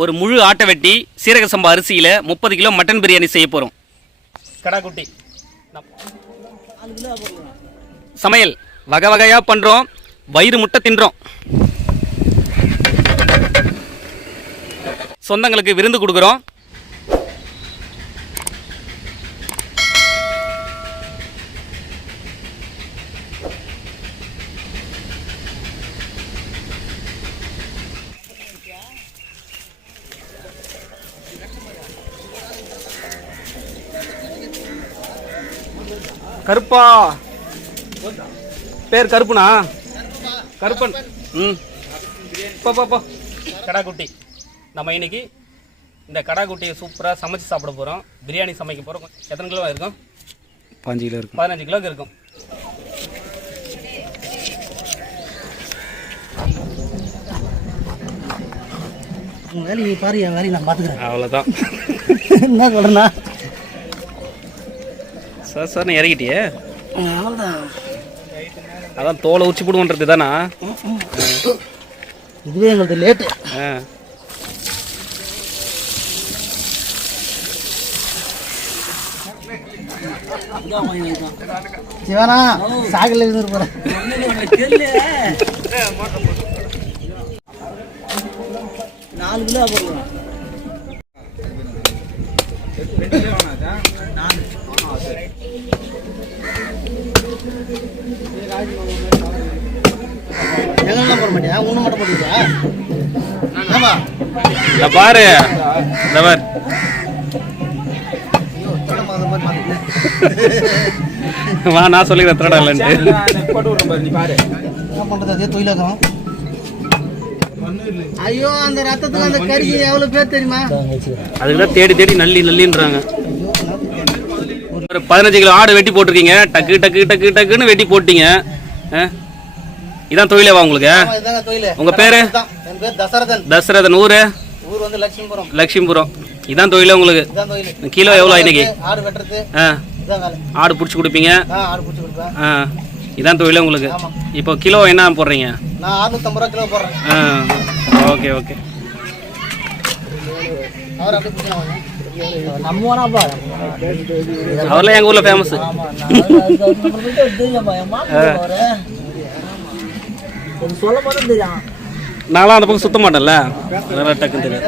ஒரு முழு ஆட்டை வெட்டி சீரக சம்பா அரிசியில் 30 கிலோ மட்டன் பிரியாணி செய்ய போகிறோம். கடாக்குட்டி சமையல் வகை வகையாக பண்ணுறோம். வயிறு முட்டை தின்றோம். சொந்தங்களுக்கு விருந்து கொடுக்குறோம். கருப்பா பேர் கருப்புனா கருப்பன். போ கடாக்குட்டி. நம்ம இன்னைக்கு இந்த கடாக்குட்டியை சூப்பராக சமைச்சு சாப்பிட போகிறோம். பிரியாணி சமைக்க போகிறோம். எத்தனை கிலோ இருக்கும்? 15 கிலோ இருக்கும். 15 கிலோக்கு இருக்கும். வேலையை பாரு, என் வேலையை நான் பார்த்துக்கிறேன். அவ்வளோதான். என்ன சொல்கிறேன்னா சார் நான் இறங்கிட்டியே. அவ்வளோதான். அதான் தோலை உச்சி போடுவோன்றது தானா? இதுவே எங்களுக்கு லேட்டு. சிவனா சாகல இருந்து போறேன். 4 கிலோ போடுவோம். எங்கெல்லாம் போட மாட்டியா? ஒன்று மட்டும் போட்டுக்கிட்டா? இந்த பாரு வா, நான் சொல்லிக்கிறேன் திருடா இல்லைன்ட்டு. போட்டு விட்றேன் பாரு. நீ பாரு என்ன பண்ணுறது? அதே தொழிலாக்கம். ஐயோ, அந்த ரத்தத்தில் அந்த கறி எவ்வளோ பேர் தெரியுமா? அதுக்குதான் தேடி தேடி நல்லின்றாங்க. ஒரு 15 கிலோ ஆடு வெட்டி போட்டிருக்கீங்க. டக்கு டக்கு டக்கு டக்குன்னு வெட்டி போட்டீங்க. இதான் தொழிலேவா உங்களுக்கு? உங்க பேரு? தசரதன். ஊரு வந்து லட்சுமிபுரம். லட்சுமிபுரம். இதான் தொழிலே உங்களுக்கு? கிலோ எவ்வளோ இன்னைக்கு? ஆடு வெட்டுறது. ஆடு பிடிச்சி கொடுப்பீங்க. இதான் தொழிலே உங்களுக்கு? இப்போ கிலோ என்ன போடுறீங்க? நான் 650 ரூபா கிலோ போடுறேன். Okay okay. அவர்லாம் எங்கள் ஊரில் ஃபேமஸ். நான்லாம் அந்த பக்கம் சுத்த மாட்டேன்ல, அதெல்லாம் டக்குன்னு தெரியும்.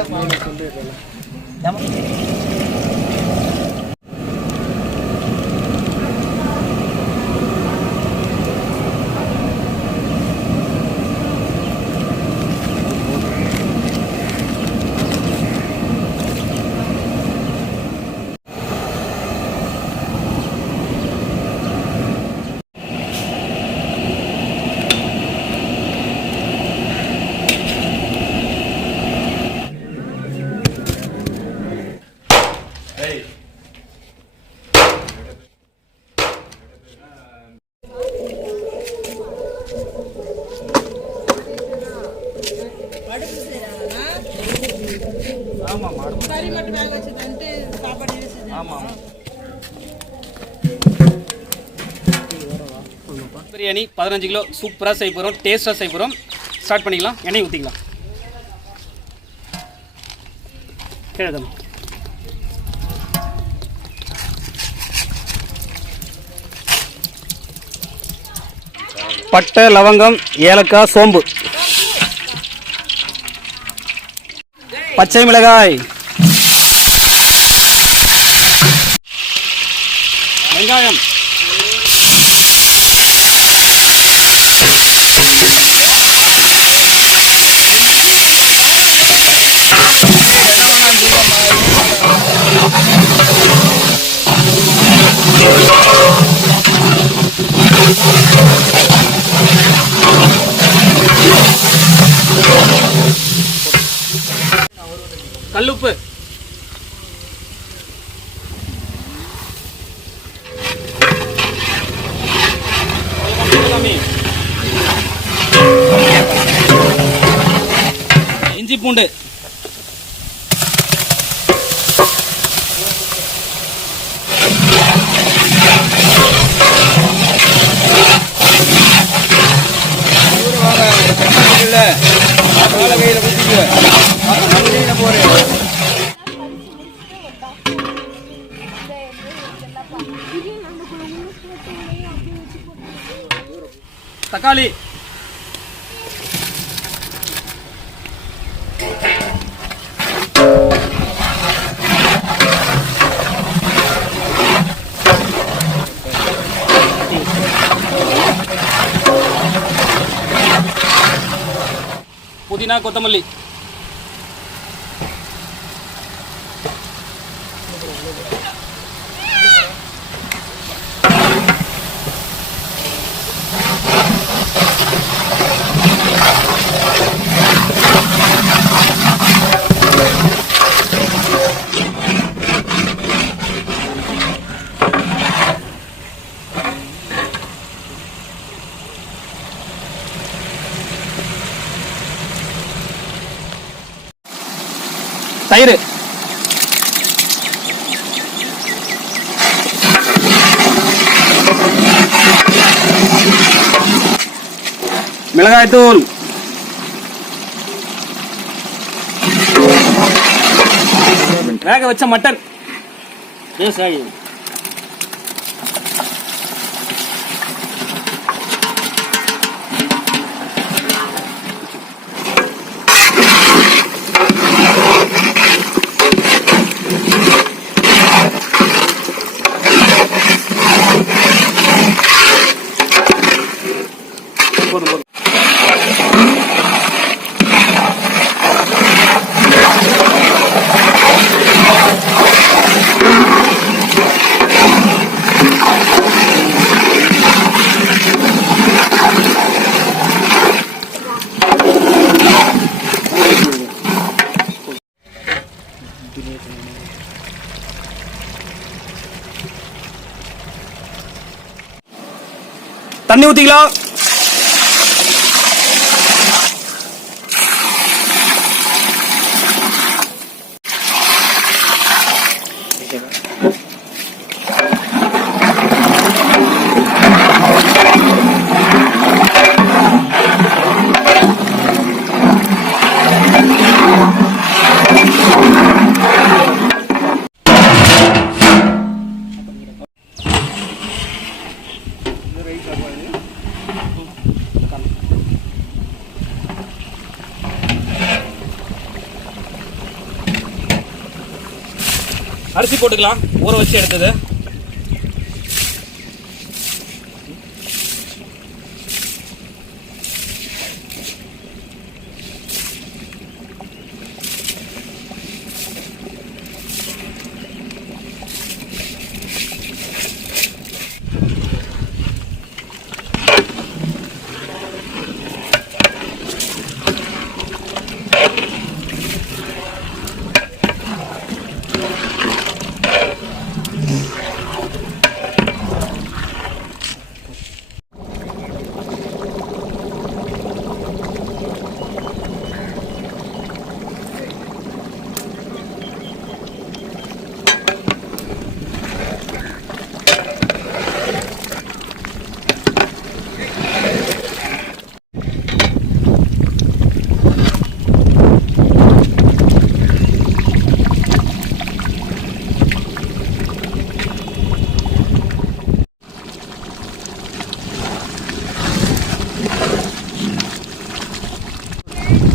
பிரியாணி 15 கிலோ சூப்பராக செய்ய போகிறோம். டேஸ்ட்டாக செய்ய போகிறோம். ஸ்டார்ட் பண்ணிக்கலாம். எண்ணெய் ஊற்றிக்கலாம். கேளுதம். பட்டை, லவங்கம், ஏலக்காய், சோம்பு, பச்சை மிளகாய், வெங்காயம், கல்லுப்பு, இஞ்சி பூண்டு, போறேன். தக்காளி, புதினா, கொத்தமல்லி, தயிர், மிளகாய்த்தூள், வேக வச்ச மட்டன், போதும். தண்ணி ஊத்திக்கலாம். அரிசி போட்டுக்கலாம், ஊற வச்சு எடுத்தது.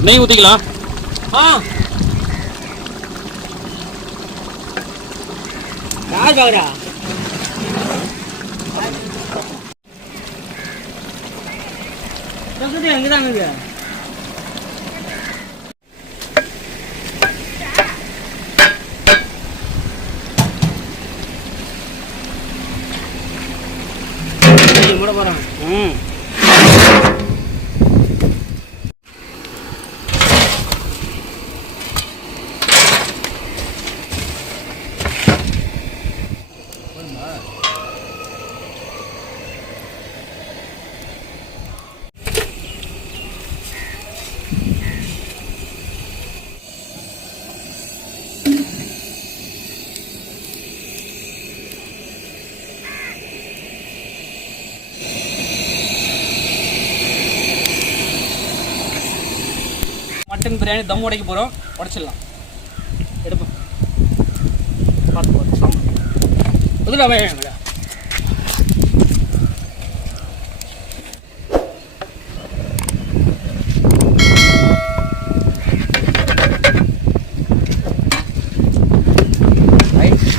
நெய் ஊற்றிக்கலாம். யார் பாக்குறா? அங்கதான் மூட போறான். மட்டன் பிரியாணி தம் உடைக்க போகிறோம். உடச்சிடலாம். எடுப்போம். பார்த்து பார்த்து சாப்பிடும் புதுடா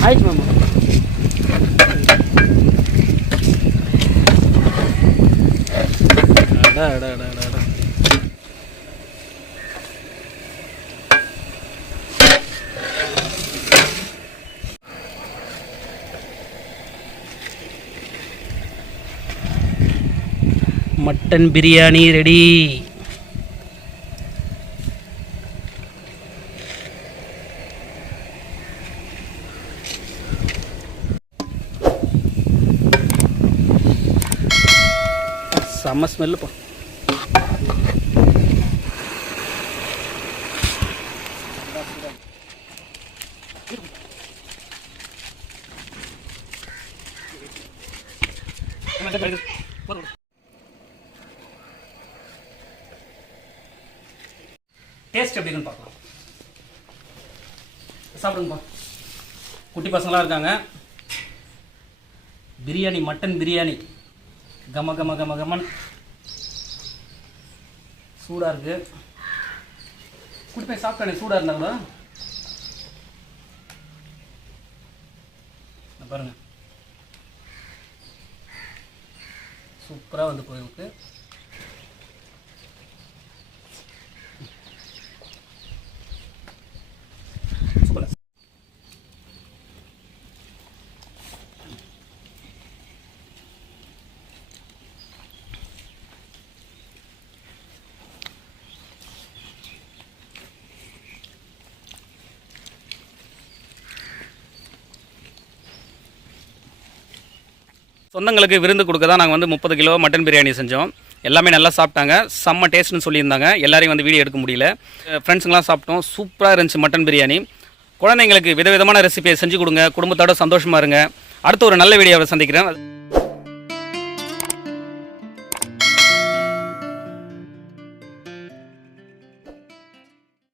ஆயிடுச்சு மாமா. Mutton biryani ready. செம்ம ஸ்மெல்லுப்பா. டேஸ்ட் எப்படி இருக்குன்னு பார்க்கலாம். சாப்பிடுங்கப்பா. குட்டி பசங்களாம் இருக்காங்க. பிரியாணி, மட்டன் பிரியாணி கம கம கம கமன் சூடாக இருக்கு. குட்டி போய் சாப்பிட்டானே சூடாக இருந்தா கூட பாருங்க, சூப்பராக வந்து போயிருக்கு. சொந்தங்களுக்கு விருந்து கொடுக்க தான் நாங்கள் வந்து 30 கிலோ மட்டன் பிரியாணி செஞ்சோம். எல்லாமே நல்லா சாப்பிட்டாங்க. செம்ம டேஸ்ட்னு சொல்லியிருந்தாங்க. எல்லாரையும் வந்து வீடியோ எடுக்க முடியல. ஃப்ரெண்ட்ஸுங்களாம் சாப்பிட்டோம். சூப்பராக இருந்துச்சு மட்டன் பிரியாணி. குழந்தைங்களுக்கு விதவிதமான ரெசிபியை செஞ்சு கொடுங்க. குடும்பத்தோட சந்தோஷமாக இருங்க. அடுத்த ஒரு நல்ல வீடியோவை சந்திக்கிறேன்.